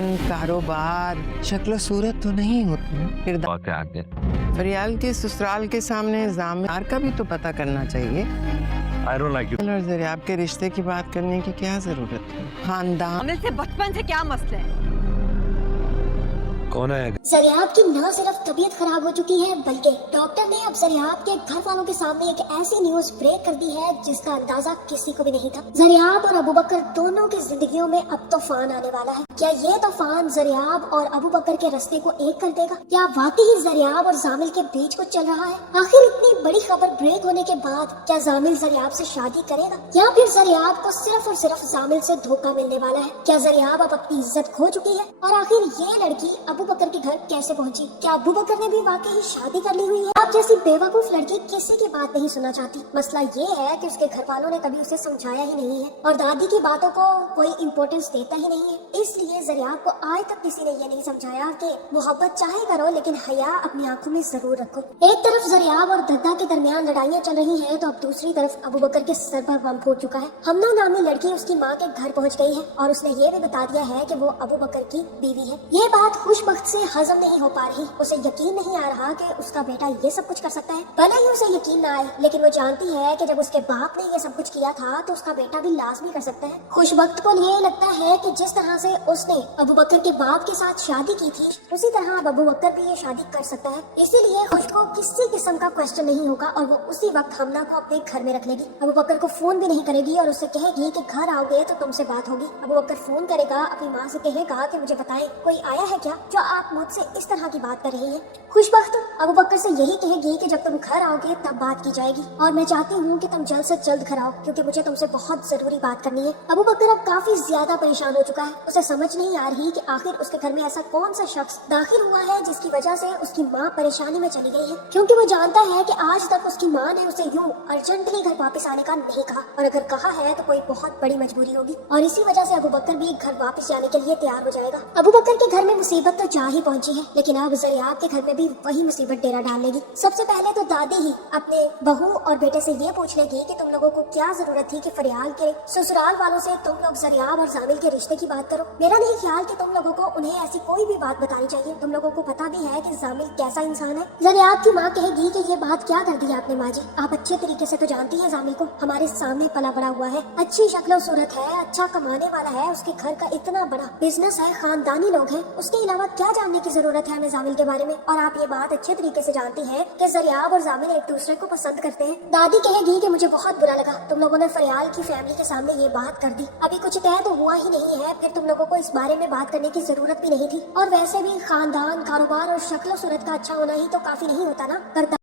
खानदान, कारोबार, शक्ल सूरत तो नहीं होती, किरदार। फरियाल के ससुराल के सामने ज़ामिर का भी तो पता करना चाहिए। I don't like you. और जरा आपके रिश्ते की बात करने की क्या जरूरत है? खानदान आमिर से बचपन से क्या मसला है? कौन है? ज़रियाब की न सिर्फ तबीयत खराब हो चुकी है बल्कि डॉक्टर ने अब ज़रियाब के घर वालों के सामने एक ऐसी न्यूज ब्रेक कर दी है जिसका अंदाजा किसी को भी नहीं था। ज़रियाब और अबू बकर दोनों की जिंदगियों में अब तूफान आने वाला है। क्या ये तूफान ज़रियाब और अबू बकर के रास्ते को एक कर देगा? क्या वाकई ज़रियाब और जामिल के बीच कुछ चल रहा है? आखिर इतनी बड़ी खबर ब्रेक होने के बाद क्या जामिल ज़रियाब से शादी करेगा या फिर ज़रियाब को सिर्फ और सिर्फ जामिल से धोखा मिलने वाला है? क्या ज़रियाब अब अपनी इज्जत खो चुकी है? और आखिर ये लड़की अबू बकर के घर कैसे पहुंची? क्या अबू बकर ने भी वाकई शादी कर ली हुई है? आप जैसी बेवकूफ लड़की किसी की बात नहीं सुनना चाहती। मसला ये है कि उसके घर वालों ने कभी उसे समझाया ही नहीं है और दादी की बातों को कोई इम्पोर्टेंस देता ही नहीं है। इसलिए ज़रियाब को आज तक किसी ने ये नहीं समझाया कि मोहब्बत चाहे करो लेकिन हया अपनी आंखों में जरूर रखो। एक तरफ ज़रियाब और दद्दा के दरमियान लड़ाइयाँ चल रही है तो अब दूसरी तरफ अबू बकर के सर पर बम फूट चुका है। हमना नामी लड़की उसकी माँ के घर पहुँच गई है और उसने ये भी बता दिया है कि वो अबू बकर की बीवी है। ये बात खुशबख्त से हजम नहीं हो पा रही। उसे यकीन नहीं आ रहा कि उसका बेटा ये सब कुछ कर सकता है। भले ही उसे यकीन ना आए लेकिन वो जानती है कि जब उसके बाप ने ये सब कुछ किया था तो उसका बेटा भी लाजमी कर सकता है। खुशबख्त को ये लगता है कि जिस तरह से उसने अबू बकर के बाप के साथ शादी की थी उसी तरह अब अबू बकर भी ये शादी कर सकता है। इसीलिए खुश को किसी किस्म का क्वेश्चन नहीं होगा और वो उसी वक्त हमना को अपने घर में रख लेगी। अबू बकर को फोन भी नहीं करेगी और उससे कहेगी कि घर आओगे तो तुमसे बात होगी। अबू बकर फोन करेगा, अपनी माँ से कहेगा कि मुझे बताएं कोई आया है क्या जो आप मुझसे इस तरह की बात कर रही है। खुशबख्त अबू बकर से यही कहेगी कि जब तुम घर आओगे तब बात की जाएगी और मैं चाहती हूँ कि तुम जल्द से जल्द घर आओ क्योंकि मुझे तुमसे बहुत जरूरी बात करनी है। अबू बकर अब काफी ज्यादा परेशान हो चुका है। उसे समझ नहीं आ रही कि आखिर उसके घर में ऐसा कौन सा शख्स दाखिल हुआ है जिसकी वजह से उसकी माँ परेशानी में चली गई है, क्योंकि वो जानता है कि आज तक उसकी माँ ने उसे यूं अर्जेंटली घर वापस आने का नहीं कहा और अगर कहा है तो कोई बहुत बड़ी मजबूरी होगी और इसी वजह से अबू बकर भी घर वापस जाने के लिए तैयार हो जाएगा। अबू बकर के घर में मुसीबत तो जा ही पहुंची है लेकिन अब ज़रियाब के घर में भी वही मुसीबत डेरा डाल लेगी। सबसे पहले तो दादी ही अपने बहू और बेटे से ये पूछ लेगी कि तुम लोगों को क्या जरूरत थी कि फरियाल के ससुराल वालों से तुम लोग ज़रियाब और जामिल के रिश्ते की बात करो। मेरा नहीं ख्याल कि तुम लोगों को उन्हें ऐसी कोई भी बात बतानी चाहिए। तुम लोगों को पता भी है कि जामिल कैसा इंसान है। ज़रियाब की माँ कहेगी कि ये बात क्या कर दी आपने माँ जी, आप अच्छे तरीके से तो जानती है जामिल को, हमारे सामने पला बड़ा हुआ है, अच्छी शक्ल सूरत है, अच्छा कमाने वाला है, उसके घर का इतना बड़ा बिजनेस है, खानदानी लोग हैं, उसके अलावा क्या जानने की जरूरत है हमें जामिल के बारे में। और आप ये बात अच्छे तरीके से जानती हैं कि ज़रियाब और जामिल एक दूसरे को पसंद करते हैं। दादी कहेगी कि मुझे बहुत बुरा लगा तुम लोगों ने फरियाल की फैमिली के सामने ये बात कर दी। अभी कुछ तय तो हुआ ही नहीं है, फिर तुम लोगों को इस बारे में बात करने की जरूरत भी नहीं थी और वैसे भी खानदान, कारोबार और शक्ल सूरत का अच्छा होना ही तो काफी नहीं होता ना।